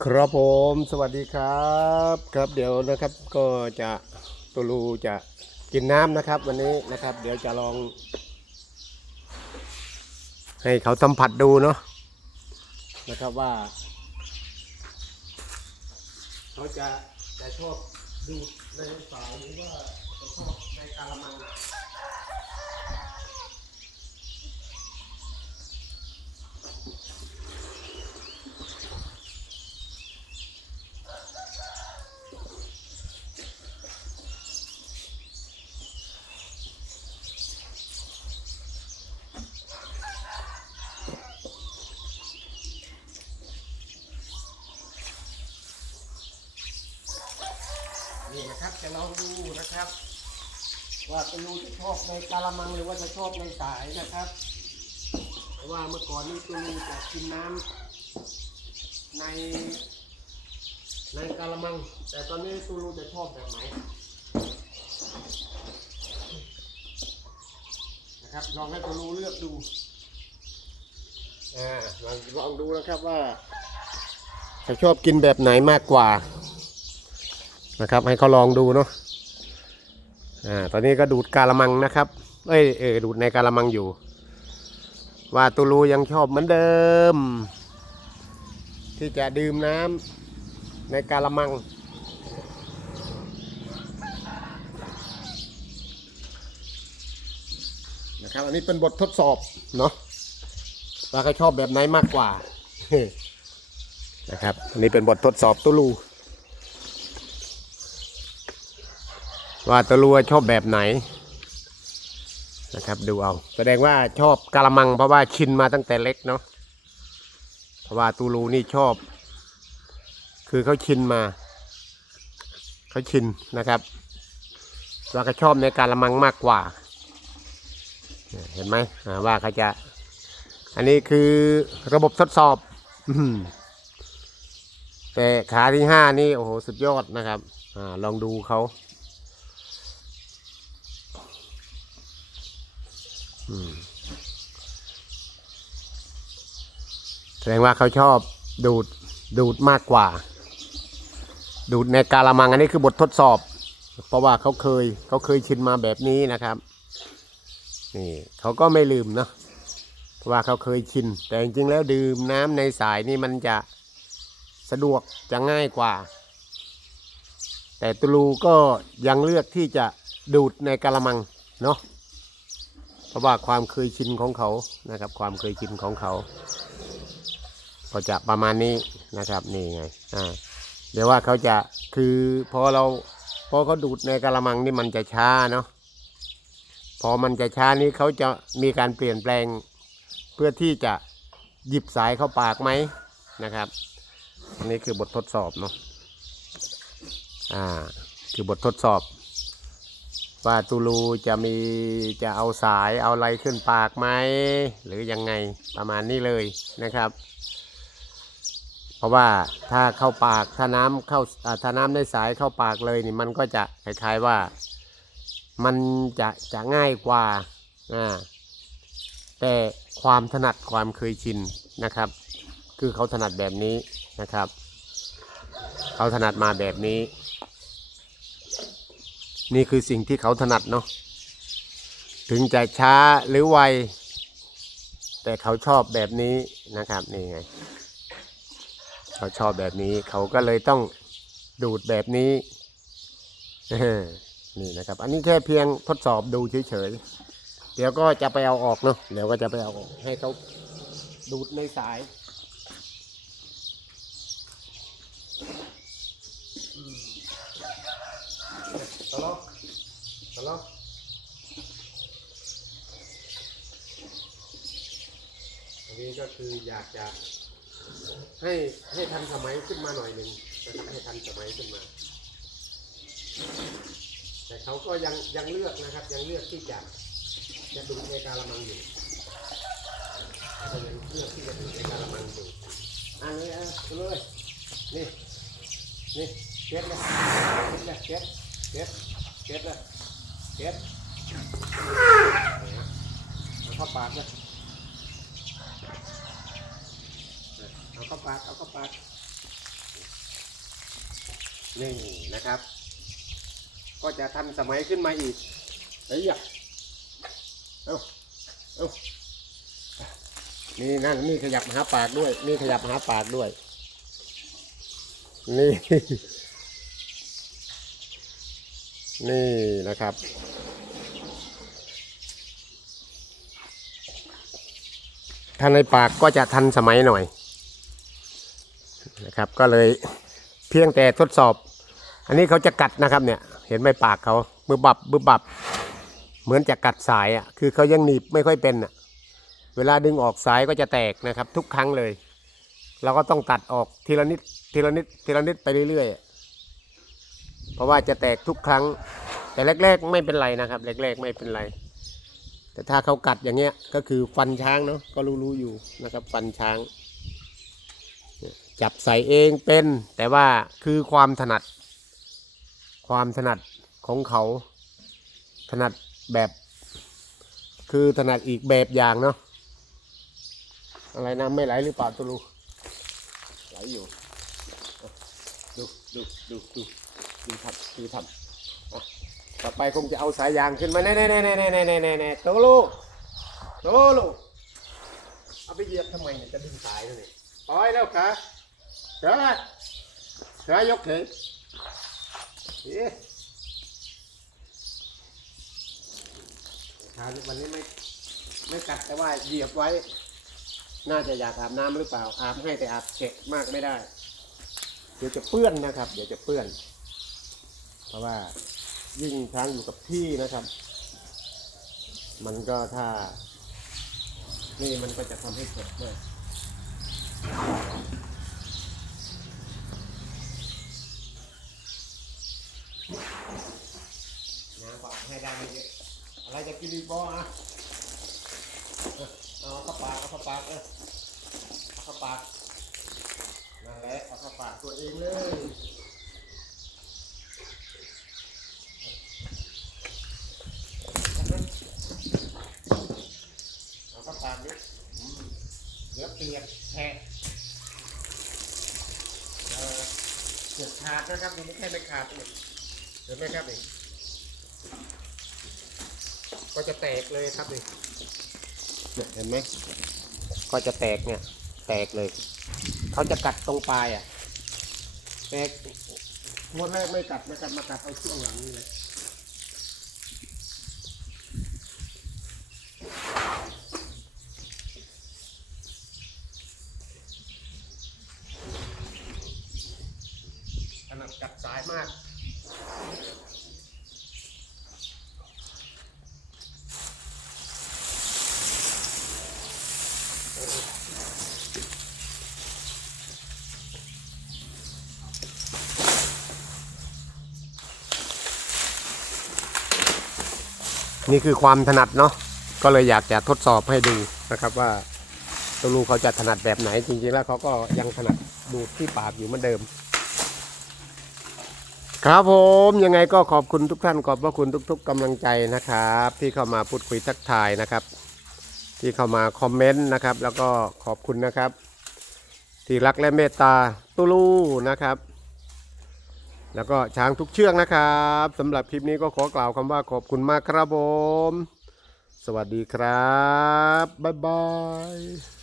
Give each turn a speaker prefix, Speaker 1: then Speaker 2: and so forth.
Speaker 1: ครับผมสวัสดีครับครับเดี๋ยวนะครับก็จะตูลูจะกินน้ำนะครับ วันนี้นะครับ เดี๋ยวจะลอง ให้เขาสัมผัสดูเนาะนะครับว่า เขาจะจะชอบดูในสายหรือว่าจะชอบในกาละมัง นี่นะครับจะลองดูนะครับ ว่าตูลูจะชอบในกาละมังหรือว่าจะชอบในสายนะครับเพราะว่าเมื่อก่อนนี้ตูลูจะกินน้ำในในกาละมัง แต่ตอนนี้ตูลูจะชอบแบบไหนนะครับลองให้ตูลูเลือกดูอ่าลองลองดูนะครับว่าจะชอบกินแบบไหนมากกว่า นะครับ ให้เขาลองดูเนาะอ่าตอนนี้ก็ดูดกาละมังนะครับ เอ้ยเออดูดในกาละมังอยู่ ว่าตูลูยังชอบเหมือนเดิม ที่จะดื่มน้ำในกาละมังนะครับอันนี้เป็นบททดสอบเนาะว่าเขาชอบแบบไหนมากกว่านะครับ อันนี้เป็นบททดสอบตูลู ว่าตะลัวชอบแบบไหนนะครับ ดูเอา แสดงว่าชอบกะละมังเพราะว่าชินมาตั้งแต่เล็กเนาะเพราะว่าตูลูนี่ชอบ คือเขาชินมาเขาชินนะครับว่าเขาชอบในกะละมังมากกว่า เห็นไหมว่าเขาจะ อันนี้คือระบบทดสอบแต่ขาที่ห้านี่โอ้โหสุดยอดนะครับอลองดูเขา อืม แสดงว่าเขาชอบดูดดูดมากกว่า ดูดในกาละมังอันนี้คือบททดสอบ เพราะว่าเขาเคยเขาเคยชินมาแบบนี้นะครับ นี่เขาก็ไม่ลืมเนาะเพราะว่าเขาเคยชิน แต่จริงๆแล้วดื่มน้ำในสายนี่มันจะสะดวกจะง่ายกว่า แต่ตูลูก็ยังเลือกที่จะดูดในกาละมังเนาะ เพราะว่าความเคยชินของเขานะครับ ความเคยชินของเขา ก็จะประมาณนี้นะครับนี่ไงอ่าเดี๋ยวว่าเขาจะคือพอเราพอเขาดูดในกระมังนี่มันจะช้าเนาะพอมันจะช้านี้เขาจะมีการเปลี่ยนแปลง เพื่อที่จะหยิบสายเข้าปากไหมนะครับ อันนี้คือบททดสอบเนาะอ่าคือบททดสอบ ว่าตูลูจะมีจะเอาสายเอาอะไรขึ้นปากไหมหรือยังไงประมาณนี้เลยนะครับ เพราะว่าถ้าเข้าปากถ้าน้ำเข้าอ่าถ้าน้ำในสายเข้าปากเลยนี่มันก็จะคล้ายๆว่ามันจะจะง่ายกว่าอ่าแต่ความถนัดความเคยชินนะครับ คือเขาถนัดแบบนี้นะครับ เขาถนัดมาแบบนี้ นี่คือสิ่งที่เขาถนัดเนาะถึงจะช้าหรือไว แต่เขาชอบแบบนี้นะครับนี่ไง เขาชอบแบบนี้เขาก็เลยต้องดูดแบบนี้นี่นะครับ อันนี้แค่เพียงทดสอบดูเฉยๆ เดี๋ยวก็จะไปเอาออกเนาะเดี๋ยวก็จะไปเอาออกให้เขาดูดในสาย ตลอดตลอดอันนี้ก็คืออยากจะให้ให้ทันสมัยขึ้นมาหน่อยหนึ่งนะครับให้ทันสมัยขึ้นมา แต่เขาก็ยังยังเลือกนะครับ ยังเลือกที่จะจะดูในการละมังอยู่เขายังเลือกที่จะดูในการละมังอยู่อ่านเลยอะเลยนี่นี่เก็บเลยเก็บเลยเก็บ เก็บเก็บเลยเก็บเอาเข้าปากเลยเอาเข้าปากเอาเข้าปากนี่นะครับ ก็จะทันสมัยขึ้นมาอีกเฮ้ยอะเอาเอานี่นั่นนี่ขยับหาปากด้วย นี่ขยับหาปากด้วย นี่ นี่นะครับ ถ้าในปากก็จะทันสมัยหน่อยนะครับ ก็เลยเพียงแต่ทดสอบ อันนี้เขาจะกัดนะครับเนี่ย เห็นไหมปากเขามือบับมือบับ เหมือนจะกัดสายอะ คือเขายังหนีบไม่ค่อยเป็นอะ เวลาดึงออกสายก็จะแตกนะครับ ทุกครั้งเลย เราก็ต้องตัดออกทีละนิดทีละนิดทีละนิดไปเรื่อยๆ เพราะว่าจะแตกทุกครั้ง แต่แรก ๆ ไม่เป็นไรนะครับ แรก ๆ ไม่เป็นไร แต่ถ้าเขากัดอย่างเงี้ยก็คือฟันช้างเนาะก็รู้ๆอยู่นะครับ ฟันช้าง จับใส่เองเป็น แต่ว่าคือความถนัด ความถนัดของเขาถนัดแบบ คือถนัดอีกแบบอย่างเนาะอะไรนะไม่ไหลหรือเปล่าตุลูไหลอยู่อะดูดูดู ดูดูทำดูทำอะต่อไปคงจะเอาสายยางขึ้นมาแน่แน่แน่แน่แน่แน่แน่แน่แน่ตุลูตุลูเอาไปเหยียบทำไมเนี่ยจะดึงสายเลยปล่อยแล้วขาเสือเสือยกเถอะเอ๊ะขาวันนี้ไม่ไม่กัดแต่ว่าเหยียบไว้ น่าจะอยากอาบน้ำหรือเปล่าอาบให้แต่อาบเก็บมากไม่ได้ เดี๋ยวจะเปื้อนนะครับ เดี๋ยวจะเปื้อน เพราะว่ายิ่งช้างอยู่กับที่นะครับ มันก็ถ้า นี่มันก็จะทำให้เจ็บด้วยน้ำก็อาบให้ได้ไม่เยอะอะไรจะกินรีบออะเอาเข้าปากเอาเข้าปากเออเอาเข้าปากนั่นแหละเอาเข้าปากตัวเองเลยเอาเข้าปากดิอืมเดี๋ยวเปียกแฉะเออเกือบขาดนะครับนี่ไม่ใช่ไม่ขาดเลยเห็นไหมครับนี่ก็จะแตกเลยครับนี่เนี่ยเห็นไหมก็จะแตกเนี่ย แตกเลย เขาจะกัดตรงปลายอะแตกมดแรกไม่กัดนะครับมากัดเอาช่วงหลังนี่เลยขนาดกัดสาย มากนี่คือความถนัดเนาะก็เลยอยากจะทดสอบให้ดูนะครับว่าตัวลูกเขาจะถนัดแบบไหนจริงๆแล้วเขาก็ยังถนัดดูดที่ปากอยู่เหมือนเดิม ครับผมยังไงก็ขอบคุณทุกท่านขอบพระคุณทุก ๆกำลังใจนะครับ ที่เข้ามาพูดคุยทักทายนะครับ ที่เข้ามาคอมเมนต์นะครับ แล้วก็ขอบคุณนะครับ ที่รักและเมตตาตุลูนะครับ แล้วก็ช้างทุกเชือกนะครับสำหรับคลิปนี้ก็ขอกล่าวคำว่าขอบคุณมากครับผม สวัสดีครับบ๊ายบาย